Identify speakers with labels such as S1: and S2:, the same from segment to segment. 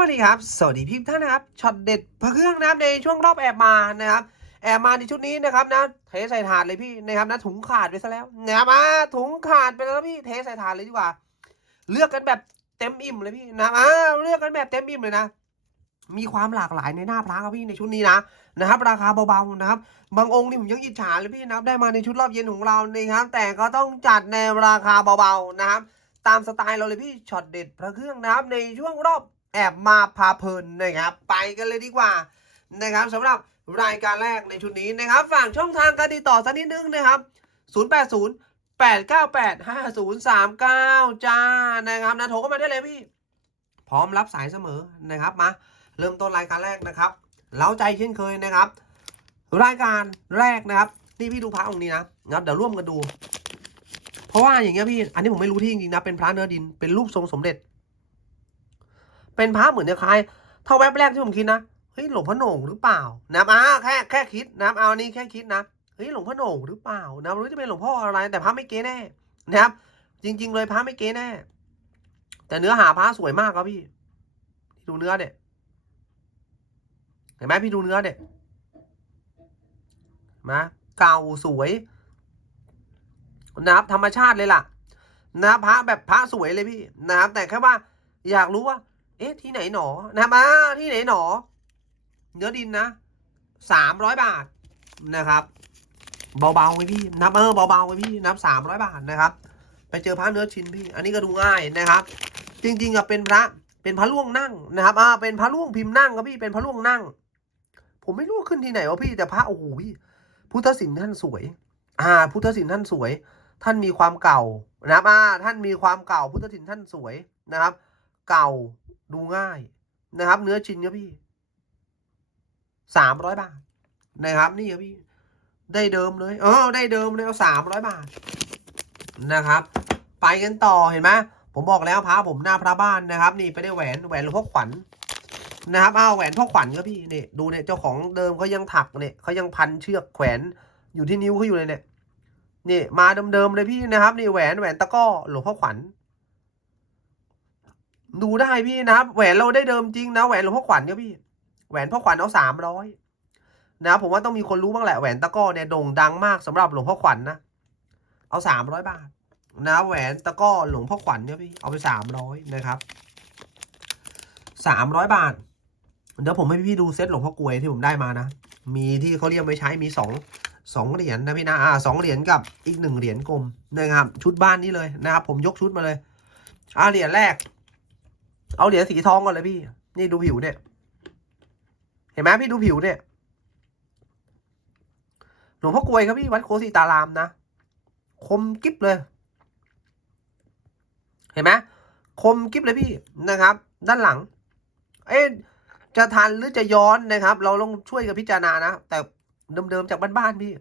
S1: วัสดีครับ สวัสดีพี่ท่านนะครับ ช็อตเด็ดพระเครื่องนะครับในช่วงรอบแอบมานะครับ แอบมาในชุดนี้นะครับนะ เทใส่ถาดเลยพี่นะครับนะถุงขาดไปซะแล้วนะครับอ่าถุงขาดไปแล้วพี่ เทใส่ถาดเลยดีกว่า เลือกกันแบบเต็มอิ่มเลยพี่นะอ่าเลือกกันแบบเต็มอิ่มเลยนะ มีความหลากหลายในหน้าพระครับพี่ในชุดนี้นะนะครับ ราคาเบาๆนะครับ บางองค์นี่ผมยังอิจฉาเลยพี่นะครับได้มาในชุดรอบเย็นของเรานะครับ แต่ก็ต้องจัดในราคาเบาๆนะครับ ตามสไตล์เราเลยพี่ ช็อตเด็ดพระเครื่องนะครับในช่วงรอบ แอบมาพาเพลินนะครับไปกันเลยดีกว่านะครับสำหรับรายการแรกในชุดนี้นะครับฝากช่องทางการติดต่อสักนิดนึงนะครับ 080 898 5039 จ้านะครับนะโทรเข้ามาได้เลยพี่ พร้อมรับสายเสมอนะครับมาเริ่มต้นรายการแรกนะครับเล้าใจเช่นเคยนะครับ รายการแรกนะครับ นี่พี่ดูพระองค์นี้นะนะครับเดี๋ยวร่วมกันดู เพราะว่าอย่างเงี้ยพี่ อันนี้ผมไม่รู้ที่จริงๆนะเป็นพระเนื้อดินเป็นรูปทรงสมเด็จ เป็นพระเหมือนจะคล้ายเท่าแวบแรกที่ผมคิดนะเฮ้ยหลวงพ่อโหน่งหรือเปล่านะครับอ่าแค่แค่คิดนะครับเอานี้แค่คิดนะเฮ้ยหลวงพ่อโหน่งหรือเปล่านะหรือจะเป็นหลวงพ่ออะไร แต่พระไม่เก๊แน่นะครับ จริง ๆ เลยพระไม่เก๊แน่ แต่เนื้อหาพระสวยมากครับพี่พี่ดูเนื้อเด็ดเห็นไหมพี่ดูเนื้อเด็ดมาเก่าสวยนะครับธรรมชาติเลยล่ะนะครับพระแบบพระสวยเลยพี่นะครับแต่แค่ว่าอยากรู้ว่า เอ๊ะ ที่ไหนหนอนะครับอ่าที่ไหนหนอ เนื้อดินนะสามร้อยบาทนะครับเบาๆไว้พี่นับเออเบาๆไว้พี่นับสามร้อยบาทนะครับ ไปเจอพระเนื้อชิ้นพี่ อันนี้ก็ดูง่ายนะครับ จริงๆอะเป็นพระเป็นพระล่วงนั่งนะครับอ่าเป็นพระล่วงพิมพ์นั่งครับพี่เป็นพระล่วงนั่ง ผมไม่รู้ขึ้นที่ไหนวะพี่แต่พระโอ้โหพี่พุทธศิลป์ท่านสวย อ่า พุทธศิลป์ท่านสวย ท่านมีความเก่านะครับอ่าท่านมีความเก่าพุทธศิลป์ท่านสวยนะครับ เก่า ดูง่ายนะครับ เนื้อชิ้นครับพี่สามร้อยบาทนะครับ นี่ครับพี่ ได้เดิมเลยเออได้เดิมเลยเอาสามร้อยบาทนะครับ ไปกันต่อเห็นไหมผมบอกแล้วพระผมหน้าพระบ้านนะครับ นี่ไปได้แหวนแหวนหลวงพ่อขวัญนะครับอ้าวแหวนพ่อขวัญครับพี่นี่ดูเนี่ยเจ้าของเดิมเขายังถักเนี่ยเขายังพันเชือกแขวนอยู่ที่นิ้วเขาอยู่เลยเนี่ยนี่มาเดิมๆเลยพี่นะครับ นี่แหวนแหวนตะก้อหลวงพ่อขวัญ ดูได้พี่นะครับ แหวนเราได้เดิมจริงนะแหวนหลวงพ่อขวัญครับพี่แหวนพ่อขวัญเอาสามร้อยนะครับผมว่าต้องมีคนรู้บ้างแหละแหวนตะก้อเนี่ยโด่งดังมากสำหรับหลวงพ่อขวัญนะเอาสามร้อยบาทนะแหวนตะก้อหลวงพ่อขวัญเนี่ยพี่เอาไปสามร้อยนะครับสามร้อยบาทเดี๋ยวผมให้พี่ดูเซตหลวงพ่อกลวยที่ผมได้มานะ มีที่เขาเรียกไม่ใช้มีสองสองเหรียญนะพี่นะอ่าสองเหรียญกับอีกหนึ่งเหรียญกลมนะครับ ชุดบ้านนี้เลยนะครับ ผมยกชุดมาเลย อ่าเหรียญแรก เอาเหรียญสีทองก่อนเลยพี่ นี่ดูผิวเนี่ย เห็นไหมพี่ดูผิวเนี่ย หลวงพ่อกลวยครับพี่วัดโคสีตารามนะ คมกิ๊บเลย เห็นไหมคมกิ๊บเลยพี่นะครับ ด้านหลัง เอ๊ะจะทันหรือจะย้อนนะครับ เราลองช่วยกันพิจารณานะ แต่เดิมๆจากบ้านๆพี่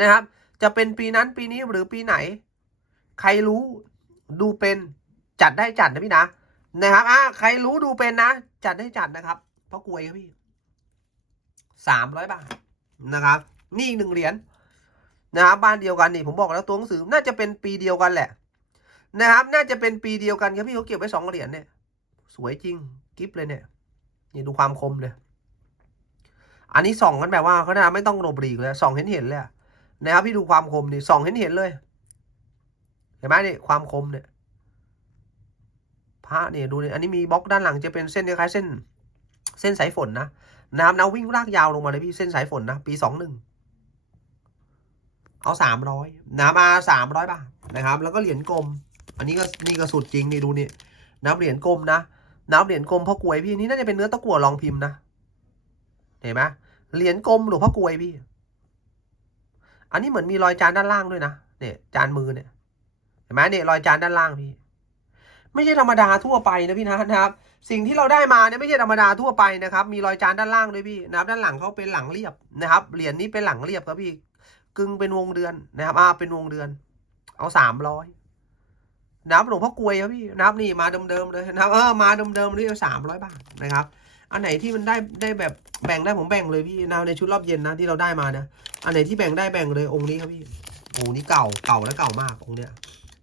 S1: นะครับ จะเป็นปีนั้นปีนี้หรือปีไหน ใครรู้ดูเป็นจัดได้จัดนะพี่นะ นะครับอ่าใครรู้ดูเป็นนะ จัดได้จัดนะครับ เพราะกลวยครับพี่สามร้อยบาทนะครับ นี่อีกหนึ่งเหรียญนะครับบ้านเดียวกันนี่ผมบอกแล้วตัวหนังสือน่าจะเป็นปีเดียวกันแหละ นะครับ น่าจะเป็นปีเดียวกันครับพี่เขาเก็บไว้สองเหรียญเนี่ย สวยจริงกิฟเลยเนี่ยนี่ดูความคมเลยอันนี้ส่องกันแบบว่าเขาจะไม่ต้องหลบหลีกเลยส่องเห็นเห็นเลยนะครับพี่ดูความคมนี่ส่องเห็นเห็นเลย เห็นไหมนี่ความคมเนี่ย พระเนี่ยดูเนี่ยอันนี้มีบล็อกด้านหลังจะเป็นเส้นคล้ายเส้น เส้นสายฝนนะนะครับนาวิ่งลากยาวลงมาเลยพี่เส้นสายฝนนะปีสองหนึ่งเอาสามร้อยนะมาสามร้อยบาทนะครับ แล้วก็เหรียญกลม อันนี้ก็นี่ก็สุดจริงนี่ดูนี่น้ำเหรียญกลมนะน้ำเหรียญกลมพ่อกลวยพี่นี่น่าจะเป็นเนื้อตะกั่วรองพิมพ์นะเห็นไหมเหรียญกลมหลวงพ่อกลวยพี่ อันนี้เหมือนมีรอยจานด้านล่างด้วยนะเนี่ยจานมือเนี่ยเห็นไหมเนี่ยรอยจานด้านล่างพี่ ไม่ใช่ธรรมดาทั่วไปนะพี่นะนะครับสิ่งที่เราได้มาเนี่ยไม่ใช่ธรรมดาทั่วไปนะครับ มีรอยจานด้านล่างด้วยพี่นะครับ ด้านหลังเขาเป็นหลังเรียบนะครับเหรียญนี้เป็นหลังเรียบครับพี่กึ่งเป็นวงเดือนนะครับอ่าเป็นวงเดือน เอาสามร้อยนะครับหลวงพ่อกลวยครับพี่นะครับนี่มาเดิมๆเลยนะครับเออมาเดิมๆนี่สามร้อยบาทนะครับ อันไหนที่มันได้ได้แบบแบ่งได้ผมแบ่งเลยพี่นะในชุดรอบเย็นนะที่เราได้มานะอันไหนที่แบ่งได้แบ่งเลยองค์นี้ครับพี่โอ้นี่เก่าเก่าและเก่ามากองค์เนี้ย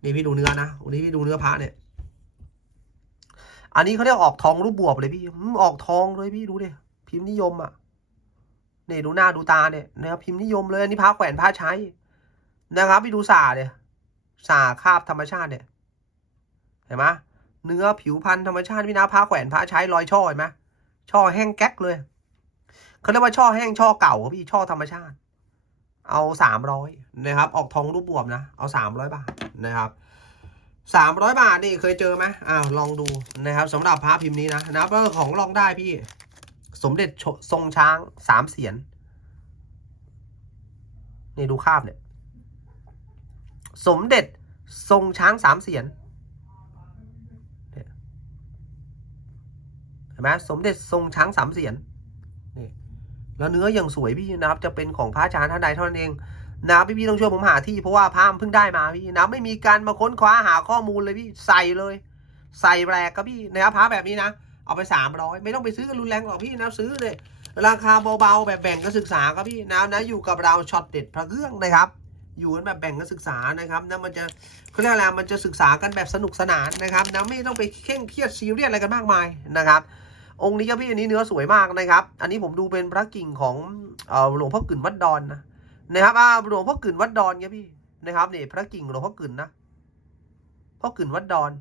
S1: นี่พี่ดูเนื้อนะองค์นี้พี่ดูเนื้อพระเนี่ย อันนี้เขาเรียกออกทองรูปบวบเลยพี่ออกทองเลยพี่ดูดิพิมพ์นิยมอะเนี่ยดูหน้าดูตาเนี่ยนะครับพิมพ์นิยมเลยอันนี้ผ้าแขวนผ้าใช้นะครับพี่ดูสาเนี่ยสาคาบธรรมชาติเนี่ยเห็นไหมเนื้อผิวพันธุ์ธรรมชาติพี่นะผ้าแขวนผ้าใช้รอยช่อเห็นไหมช่อแห้งแก๊กเลยเขาเรียกว่าช่อแห้งช่อเก่าครับพี่ช่อธรรมชาติ เอาสามร้อยนะครับ ออกทองรูปบวมนะเอาสามร้อยบาทนะครับ สามร้อยบาทนี่เคยเจอไหมอ้าวลองดูนะครับสำหรับพระพิมพ์นี้นะนะครับแล้วของลองได้พี่ สมเด็จทรงช้างสามเสียนนี่ดูคาบเนี่ย สมเด็จทรงช้างสามเสียนเนี่ยเห็นไหมสมเด็จทรงช้างสามเสียนนี่แล้วเนื้ออย่างสวยพี่นะครับ จะเป็นของพระอาจารย์ท่านใดเท่านั้นเอง นะพี่พี่ต้องช่วยผมหาที่เพราะว่าพระมันเพิ่งได้มาพี่นะไม่มีการมาค้นคว้าหาข้อมูลเลยพี่ใส่เลย ใส่แรกครับพี่นะครับพระแบบนี้นะเอาไปสามร้อยไม่ต้องไปซื้อกันรุนแรงหรอกพี่นะซื้อเลย ราคาเบาๆแบบแบ่งกันศึกษาครับพี่นะนะอยู่กับเราช็อตเด็ดพระเครื่องนะครับอยู่กันแบบแบ่งกันศึกษานะครับนะมันจะเขาเรียกอะไรมันจะศึกษากันแบบสนุกสนานนะครับนะไม่ต้องไปเคร่งเครียดซีเรียสอะไรกันมากมายนะครับ องค์นี้ครับพี่อันนี้เนื้อสวยมากนะครับ อันนี้ผมดูเป็นพระกิ่งของหลวงพ่อกึ่นวัดดอนนะ นะครับอ่าหลวงพ่อกึ่นวัดดอนครับพี่นะครับนี่พระกิ่งหลวงพ่อกึ่นนะพ่อกึ่นวัดดอน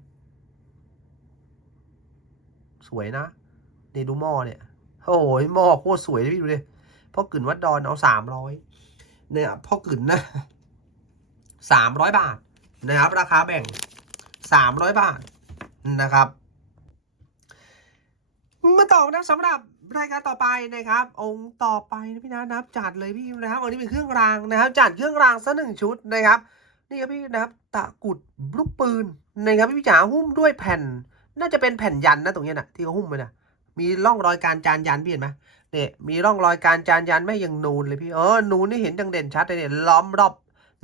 S1: สวยนะนี่ดูหม้อเนี่ยโอ้ยหม้อโคตรสวยเลยพี่ดูดิพ่อกึ่นวัดดอนเอาสามร้อยเนี่ยพ่อกึ่นนะสามร้อยบาทนะครับ ราคาแบ่งสามร้อยบาทนะครับ มาต่อนะสำหรับ รายการต่อไปนะครับ องค์ต่อไปนะพี่นะนับจัดเลยพี่นะครับอันนี้เป็นเครื่องรางนะครับ จัดเครื่องรางซะหนึ่งชุดนะครับ นี่ครับพี่นะครับตะกุดลูกปืนนะครับพี่จ๋าหุ้มด้วยแผ่น น่าจะเป็นแผ่นยันนะตรงนี้นะที่เขาหุ้มไปนะมีร่องรอยการจานยันพี่เห็นไหมเนี่ยมีร่องรอยการจานยันไม่ยังนูนเลยพี่เออนูนนี่เห็นดังเด่นชัดเลยเนี่ยล้อมรอบ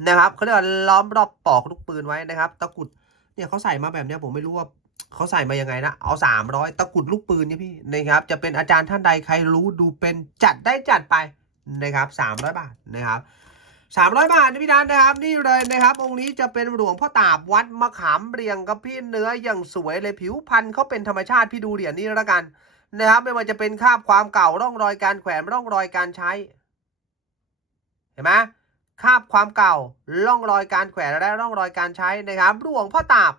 S1: นะครับเขาเรียกว่าล้อมรอบปอกลูกปืนไว้นะครับ ตะกุดเนี่ยเขาใส่มาแบบเนี้ยผมไม่รู้ว่า เขาใส่มายังไงนะ เอาสามร้อยตะกุดลูกปืนเนี่ยพี่นะครับ จะเป็นอาจารย์ท่านใดใครรู้ดูเป็นจัดได้จัดไปนะครับสามร้อยบาทนะครับสามร้อยบาทพี่ดานนะครับ นี่เลยนะครับ องค์นี้จะเป็นหลวงพ่อตาบวัดมะขามเรียงกับพี่เนื้ออย่างสวยเลยผิวพันธุ์เขาเป็นธรรมชาติพี่ดูเหรียญนี้แล้วกันนะครับ ไม่ว่าจะเป็นคราบความเก่าร่องรอยการแขวนร่องรอยการใช้ เห็นไหมคราบความเก่าร่องรอยการแขวนและร่องรอยการใช้นะครับหลวงพ่อตาบ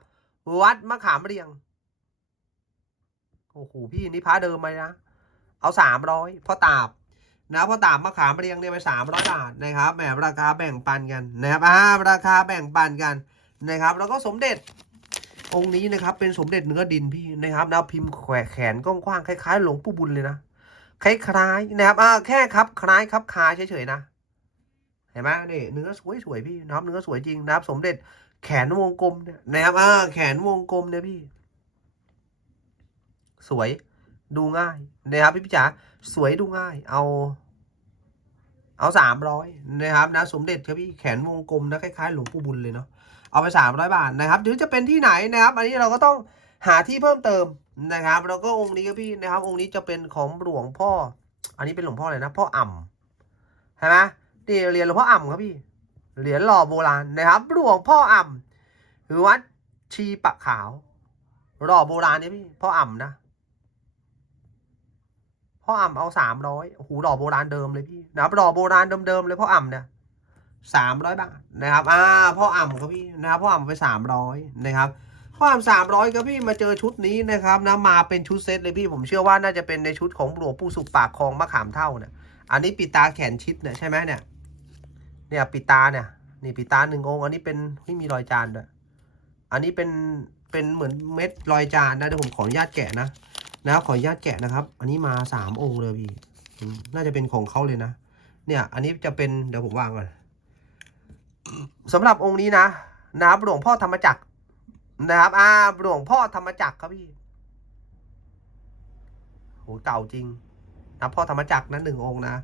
S1: วัดมะขามเรียง โอ้โหพี่นี่พระเดิมไหมนะ เอาสามร้อยพ่อตาบนะพ่อตามมะขามเรียงเนี่ยไปสามร้อยบาทนะครับแหมราคาแบ่งปันกันนะครับอ่าราคาแบ่งปันกันนะครับ แล้วก็สมเด็จองค์นี้นะครับเป็นสมเด็จเนื้อดินพี่นะครับนะพิมพ์แขวแขนกว้างๆคล้ายๆ หลวงปู่บุญเลยนะคล้ายๆนะครับอ่าแค่ครับคล้ายครับคาเฉยๆนะเห็นไหมนี่เนื้อสวยๆพี่นะครับเนื้อสวยจริงนะครับ สมเด็จแขนวงกลมเนี่ยนะครับอ่าแขนวงกลมเนี่ยพี่ สวยดูง่ายนะครับพี่พี่จ๋าสวยดูง่าย เอา เอาสามร้อยนะครับนะสมเด็จครับพี่แขนวงกลมนะคล้ายๆ หลวงปู่บุญเลยเนาะเอาไปสามร้อยบาทนะครับหรือจะเป็นที่ไหนนะครับ อันนี้เราก็ต้องหาที่เพิ่มเติมนะครับ แล้วก็องค์นี้ครับพี่นะครับ องค์นี้จะเป็นของหลวงพ่อ อันนี้เป็นหลวงพ่ออะไรนะพ่ออ่ำใช่ไหมนี่เหรียญหลวงพ่ออ่ำครับพี่เหรียญหล่อโบราณนะครับหลวงพ่ออ่ำหรือวัดชีปะขาวหล่อโบราณเนี่ยพี่พ่ออ่ำนะ ออ่ำเอาสามร้อยโอ้โหล่อโบราณเดิมเลยพี่นะครับหล่อโบราณเดิมๆเลยพ่ออ่ำเนี่ยสามร้อยบาทนะครับอ่าพ่ออ่ำครับพี่นะครับพ่ออ่ำไปสามร้อยนะครับพ่ออ่ำสามร้อยครับพี่มาเจอชุดนี้นะครับนะมาเป็นชุดเซตเลยพี่ผมเชื่อว่าน่าจะเป็นในชุดของหลวงปู่สุขปากคลองมะขามเท่าเนี่ยอันนี้ปิดตาแขนชิดเนี่ยใช่ไหมเนี่ยเนี่ยปิดตาเนี่ยนี่ปิดตาหนึ่งองค์อันนี้เป็นไม่มีรอยจานด้วยอันนี้เป็นเป็นเหมือนเม็ดรอยจานนะเดี๋ยวผมขออนุญาตแกะนะ นะครับขออนุญาตแกะนะครับ อันนี้มาสามองค์เลยพี่น่าจะเป็นของเขาเลยนะ เนี่ย อันนี้จะเป็นเดี๋ยวผมวางก่อนสำหรับองค์นี้นะนะครับหลวงพ่อธรรมจักรนะครับ อ่าหลวงพ่อธรรมจักรครับพี่โหเก่าจริงนะพ่อธรรมจักรนะหนึ่งองค์นะ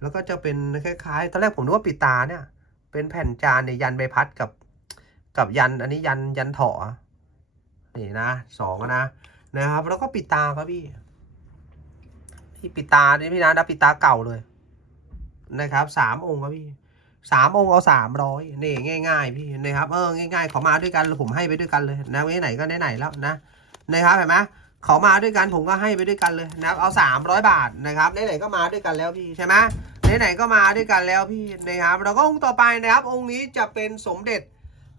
S1: แล้วก็จะเป็นคล้ายๆตอนแรกผมนึกว่าปิดตาเนี่ย เป็นแผ่นจานเนี่ยยันใบพัดกับ กับยัน อันนี้ยันยันเถาะนี่นะสองนะ นะครับ แล้วก็ปิดตาครับพี่ที่ปิดตานี่พี่นะนะปิดตาเก่าเลยนะครับสามองค์ครับพี่สามองค์เอาสามร้อยนี่ง่าย ๆ พี่นะครับเออง่ายๆขอมาด้วยกันผมให้ไปด้วยกันเลยนะไว้ไหนก็ไหนๆแล้วนะนะครับเห็นไหมเขามาด้วยกันผมก็ให้ไปด้วยกันเลยนะครับเอาสามร้อยบาทนะครับไหนๆก็มาด้วยกันแล้วพี่ใช่ไหมไหนๆก็มาด้วยกันแล้วพี่นะครับแล้วก็องค์ต่อไปนะครับ องค์นี้จะเป็นสมเด็จ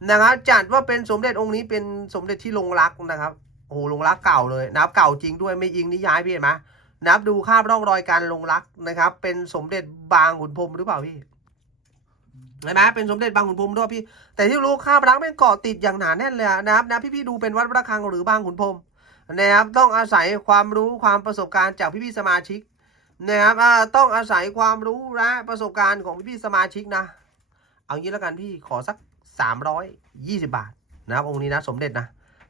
S1: นะครับจัดว่าเป็นสมเด็จองค์นี้เป็นสมเด็จที่ลงรักนะครับ โอ้โหลงรักเก่าเลยนะครับเก่าจริงด้วยไม่ยิงนี่ย้ายพี่เห็นไหมนะครับดูคาบร่องรอยการลงรักนะครับ เป็นสมเด็จบางขุนพรมหรือเปล่าพี่เห็นไหมเป็นสมเด็จบางขุนพรมด้วยพี่ แต่ที่รู้คาบรักแม่เกาะติดอย่างหนาแน่นเลยนะครับนะพี่ๆดูเป็นวัดพระฆังหรือบางขุนพรมนะครับต้องอาศัยความรู้ความประสบการณ์จากพี่ๆสมาชิกนะครับต้องอาศัยความรู้และประสบการณ์ของพี่ๆสมาชิกนะ เอางี้แล้วกันพี่ขอสัก 320 บาทนะครับองค์นี้นะสมเด็จนะ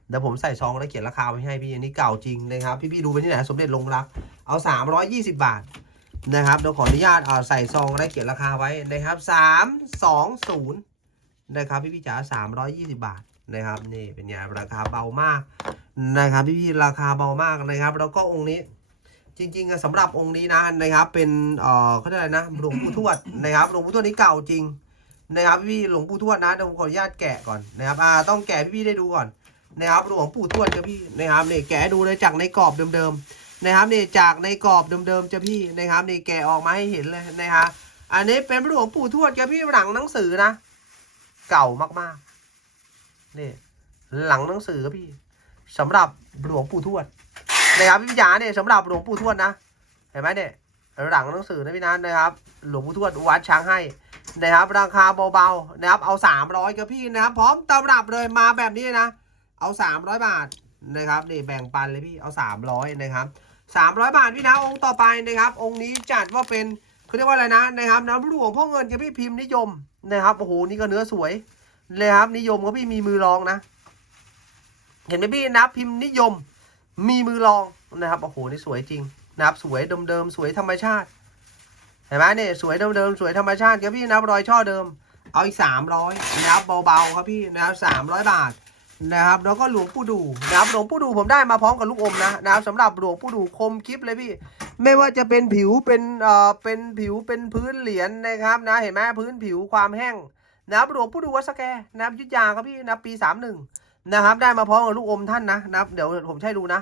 S1: เดี๋ยวผมใส่ซองแล้วเขียนราคาไว้ให้พี่อันนี้เก่าจริงนะครับพี่ๆดูไปที่ไหนสมเด็จลงรัก เอา 320 บาทนะครับเดี๋ยวขออนุญาตเอาใส่ซองและเขียนราคาไว้นะครับ320นะครับพี่ๆจ๋า320 บาทนะครับนี่เป็นไงราคาเบามากนะครับพี่พี่ๆราคาเบามากนะครับ แล้วก็องค์นี้จริงๆอะสำหรับองค์นี้นะนะครับเป็นเอ่อเขาเรียกอะไรนะหลวงปู่ทวดนะครับหลวงปู่ทวดนี้เก่าจริงนะครับพี่ๆหลวงปู่ทวดนะเดี๋ยวผมขออนุญาตแกะก่อนนะครับอ่าต้องแกะพี่ๆได้ดูก่อน นะครับหลวงปู่ทวดจะพี่นะครับนี่แกะดูเลยจากในกรอบเดิมๆนะครับนี่จากในกรอบเดิมๆจะพี่นะครับนี่แกะออกมาให้เห็นเลยนะครับอันนี้เป็นหลวงปู่ทวดจะพี่หลังหนังสือนะ เก่ามากๆนี่หลังหนังสือพี่สำหรับหลวงปู่ทวดนะครับพี่จ๋าเนี่ยสำหรับหลวงปู่ทวดนะเห็นไหมเนี่ยหลังหนังสือนะพี่นัทนะครับ หลวงปู่ทวดวัดช้างให้นะครับ ราคาเบาๆนะครับเอาสามร้อยกับพี่นะครับ พร้อมตำรับเลยมาแบบนี้นะ เอาสามร้อยบาทนะครับนี่แบ่งปันเลยพี่เอาสามร้อยนะครับสามร้อยบาทพี่นะองค์ต่อไปนะครับ องค์นี้จัดว่าเป็นเขาเรียกว่าอะไรนะนะครับน้ำหลวงพ่อเงินกับพี่พิมพ์นิยมนะครับโอ้โหนี่ก็เนื้อสวยเลยครับนิยมก็พี่มีมือรองนะ เห็นไหมพี่นะพิมพ์นิยมมีมือรองนะครับโอ้โหนี่สวยจริงนะครับสวยเดิมๆสวยธรรมชาติเห็นไหมเนี่ยสวยเดิมๆสวยธรรมชาติครับพี่นะรอยช่อเดิม เอาอีกสามร้อยนะครับเบาๆครับพี่นะครับสามร้อยบาท นะครับแล้วก็หลวงปู่ดูนะครับหลวงปู่ดูผมได้มาพร้อมกับลูกอมนะนะครับสำหรับหลวงปู่ดูคมคลิปเลยพี่ ไม่ว่าจะเป็นผิวเป็นเอ่อเป็นผิวเป็นพื้นเหรียญนะครับนะเห็นไหมพื้นผิวความแห้งนะครับหลวงปู่ดูวัดสแกนะครับยุทธยาครับพี่นะปีสามหนึ่งนะครับได้มาพร้อมกับลูกอมท่านนะนะครับเดี๋ยวผมใช้ดูนะ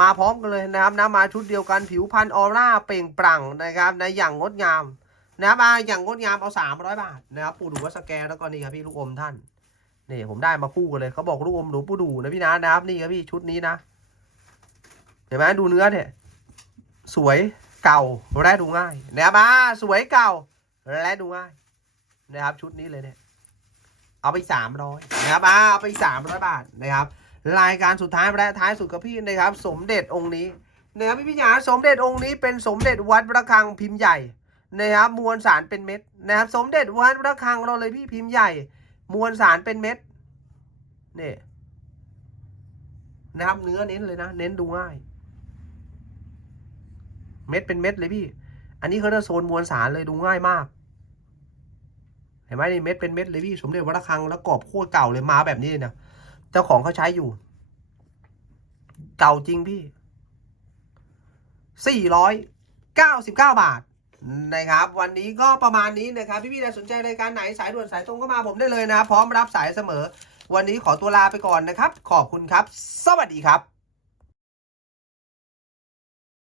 S1: มาพร้อมกันเลยนะครับนะมาชุดเดียวกันผิวพรรณออร่าเปล่งปลั่งนะครับในอย่างงดงามนะครับอย่างงดงามเอาสามร้อยบาทนะครับปู่ดูวัดสแกแล้วก็นี่ครับพี่ลูกอมท่าน นี่ผมได้มาคู่กันเลยเขาบอกลูกอมหลวงปู่ดูนะพี่นะนะครับนี่ครับพี่ชุดนี้นะเห็นไหมดูเนื้อเนี่ย สวยเก่าและดูง่ายนะครับมาสวยเก่าและดูง่ายนะครับ ชุดนี้เลยเนี่ยเอาไปสามร้อยนะครับอ่าเอาไปสามร้อยบาทนะครับ รายการสุดท้ายและท้ายสุดกับพี่นะครับ สมเด็จองค์นี้นะครับพี่พิญญาสมเด็จองค์นี้เป็นสมเด็จวัดระฆังพิมพ์ใหญ่นะครับมวลสารเป็นเม็ดนะครับ สมเด็จวัดระฆังเราเลยพี่พิมพ์ใหญ่ มวลสารเป็นเม็ดนี่นะครับเนื้อเน้นเลยนะ เน้นดูง่าย เม็ดเป็นเม็ดเลยพี่ อันนี้เขาจะโซนมวลสารเลยดูง่ายมาก เห็นไหมนี่เม็ดเป็นเม็ดเลยพี่ สมเด็จวัดระฆังแล้วกรอบโคตรเก่าเลยมาแบบนี้เลยนะเจ้าของเขาใช้อยู่ เก่าจริงพี่สี่ร้อยเก้าสิบเก้าบาท นะครับ วันนี้ก็ประมาณนี้นะครับพี่ๆถ้าสนใจรายการไหนสายด่วนสายตรงก็มาผมได้เลยนะครับพร้อมรับสายเสมอ วันนี้ขอตัวลาไปก่อนนะครับ ขอบคุณครับ สวัสดีครับ